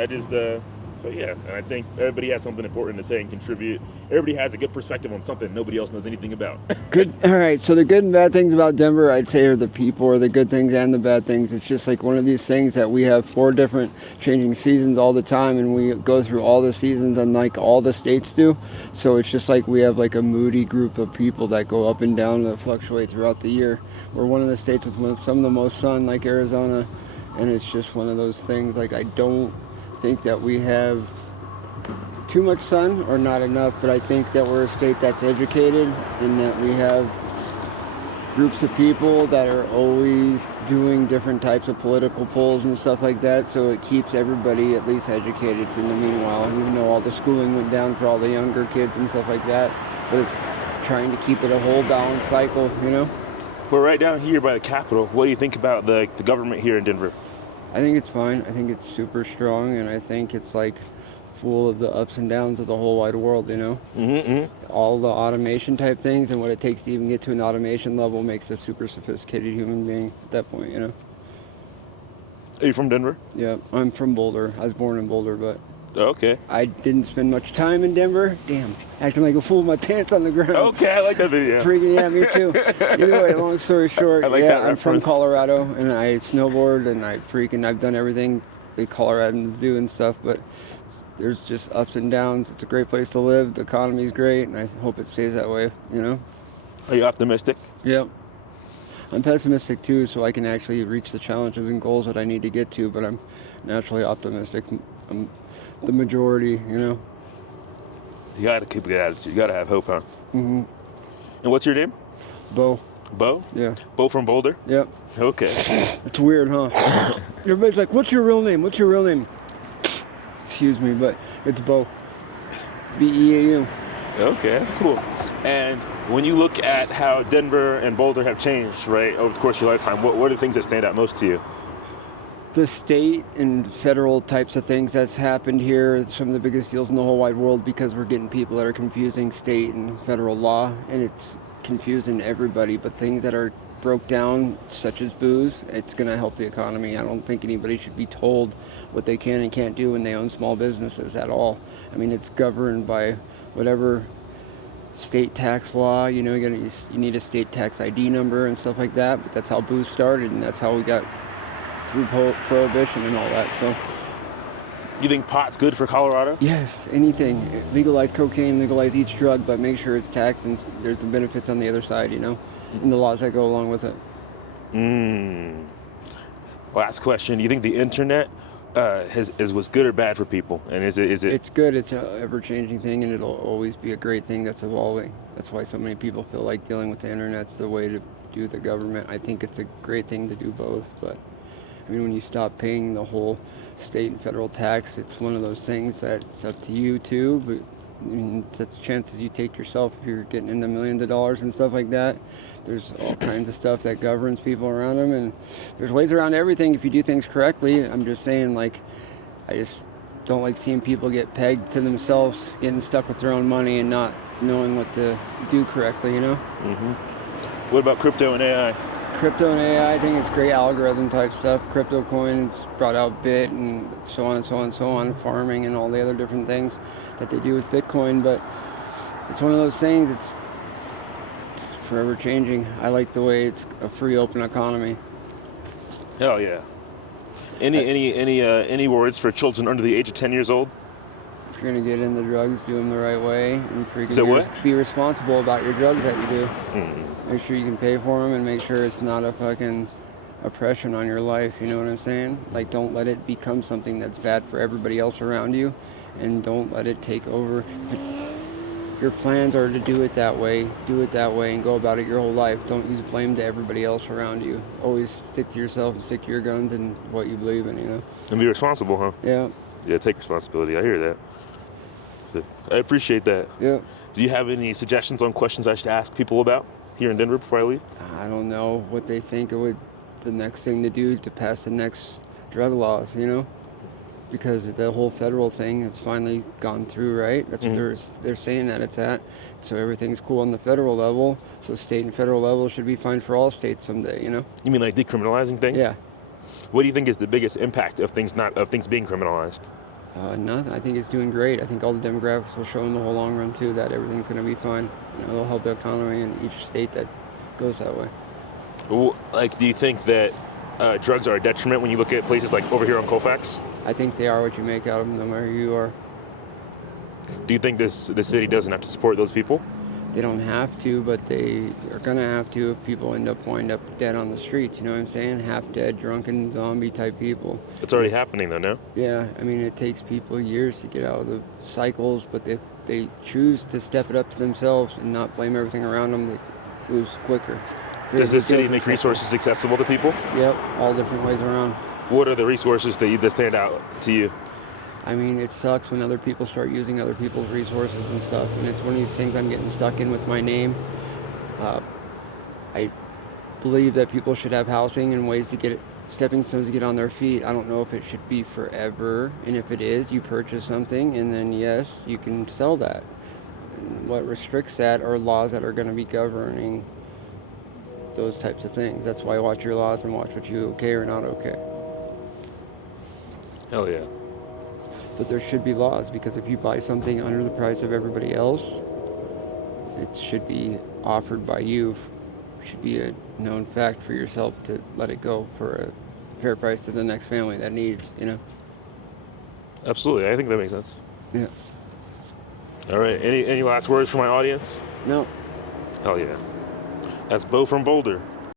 I just, so yeah, and I think everybody has something important to say and contribute. Everybody has a good perspective on something nobody else knows anything about. Good. All right. So the good and bad things about Denver, I'd say, are the people, or the good things and the bad things. It's just like one of these things that we have 4 different changing seasons all the time, and we go through all the seasons unlike all the states do. So it's just like we have like a moody group of people that go up and down that fluctuate throughout the year. We're one of the states with some of the most sun, like Arizona, and it's just one of those things. Like, I don't think that we have too much sun or not enough, but I think that we're a state that's educated and that we have groups of people that are always doing different types of political polls and stuff like that, so it keeps everybody at least educated for the meanwhile, even though all the schooling went down for all the younger kids and stuff like that, but it's trying to keep it a whole balanced cycle, you know? We're right down here by the Capitol. What do you think about the government here in Denver? I think it's fine. I think it's super strong, and I think it's like full of the ups and downs of the whole wide world, you know? Mm-hmm. All the automation type things and what it takes to even get to an automation level makes a super sophisticated human being at that point, you know? Are you from Denver? Yeah, I'm from Boulder. I was born in Boulder, but Okay. I didn't spend much time in Denver. Damn, acting like a fool with my pants on the ground. Okay, I like that video. Freaking, yeah, me too. Either way, long story short, I like yeah, that I'm from reference. Colorado, and I snowboard, and I've done everything the Coloradans do and stuff, but there's just ups and downs. It's a great place to live. The economy's great, and I hope it stays that way, you know? Are you optimistic? Yep. I'm pessimistic too, so I can actually reach the challenges and goals that I need to get to, but I'm naturally optimistic. I'm the majority, you know? You gotta keep a good attitude. You gotta have hope, huh? Mm-hmm. And what's your name? Beau. Beau? Yeah. Beau from Boulder? Yep. Okay. It's weird, huh? Everybody's like, what's your real name? What's your real name? Excuse me, but it's Beau. B-E-A-U. Okay, that's cool. And when you look at how Denver and Boulder have changed, right, over the course of your lifetime, what are the things that stand out most to you? The state and federal types of things that's happened here is some of the biggest deals in the whole wide world, because we're getting people that are confusing state and federal law, and it's confusing everybody. But things that are broke down, such as booze, it's going to help the economy. I don't think anybody should be told what they can and can't do when they own small businesses at all. I mean, it's governed by whatever state tax law, you know, you need a state tax ID number and stuff like that, but that's how booze started, and that's how we got through prohibition and all that. So You think pot's good for Colorado? yes, anything. Legalize cocaine, legalize each drug, but make sure it's taxed and there's some benefits on the other side, you know, and the laws that go along with it. Last question. Do you think the internet was good or bad for people? And is it? It's good. It's an ever-changing thing, and it'll always be a great thing that's evolving. That's why so many people feel like dealing with the internet's the way to do the government. I think it's a great thing to do both, but I mean, when you stop paying the whole state and federal tax, it's one of those things that it's up to you too, but I mean, that's chances you take yourself if you're getting into millions of dollars and stuff like that. There's all kinds of stuff that governs people around them, and there's ways around everything if you do things correctly. I'm just saying, like, I just don't like seeing people get pegged to themselves, getting stuck with their own money and not knowing what to do correctly, you know? What about crypto and AI? Crypto and AI, I think it's great algorithm type stuff. Crypto coins brought out Bit and so on and so on and so on, farming and all the other different things that they do with Bitcoin. But it's one of those things, it's forever changing. I like the way it's a free, open economy. Hell yeah. Any words for children under the age of 10 years old? If you're going to get into drugs, do them the right way, and So what? be responsible about your drugs that you do. Make sure you can pay for them, and make sure it's not a fucking oppression on your life, you know what I'm saying? Like, don't let it become something that's bad for everybody else around you, and don't let it take over. Your plans are to do it that way and go about it your whole life. Don't use blame to everybody else around you. Always stick to yourself and stick to your guns and what you believe in, you know? And be responsible, huh? Yeah. Yeah, take responsibility. I hear that. So, I appreciate that. Yeah. Do you have any suggestions on questions I should ask people about here in Denver before I leave? I don't know what they think the next thing to do to pass the next drug laws, you know? Because the whole federal thing has finally gone through, right? That's what they're saying that it's at. So everything's cool on the federal level. So state and federal level should be fine for all states someday, you know? You mean like decriminalizing things? Yeah. What do you think is the biggest impact of things being criminalized? Nothing. I think it's doing great. I think all the demographics will show in the whole long run too that everything's going to be fine. It'll help the economy in each state that goes that way. Like, do you think that drugs are a detriment when you look at places like over here on Colfax? I think they are what you make out of them, no matter who you are. Do you think the city doesn't have to support those people? They don't have to, but they are going to have to if people wind up dead on the streets. You know what I'm saying? Half dead, drunken, zombie type people. It's already happening though, no? Yeah, I mean, it takes people years to get out of the cycles, but they choose to step it up to themselves and not blame everything around them. They moves quicker. Does the city make resources accessible to people? Yep, all different ways around. What are the resources that stand out to you? I mean, it sucks when other people start using other people's resources and stuff, and it's one of these things I'm getting stuck in with my name. I believe that people should have housing and ways to get stepping stones to get on their feet. I don't know if it should be forever, and if it is, you purchase something, and then yes, you can sell that. And what restricts that are laws that are going to be governing those types of things. That's why watch your laws and watch what you okay or not okay. Hell yeah. But there should be laws, because if you buy something under the price of everybody else, it should be offered by you. It should be a known fact for yourself to let it go for a fair price to the next family that needs, Absolutely, I think that makes sense. Yeah. All right, any last words for my audience? No. Hell yeah. That's Beau from Boulder.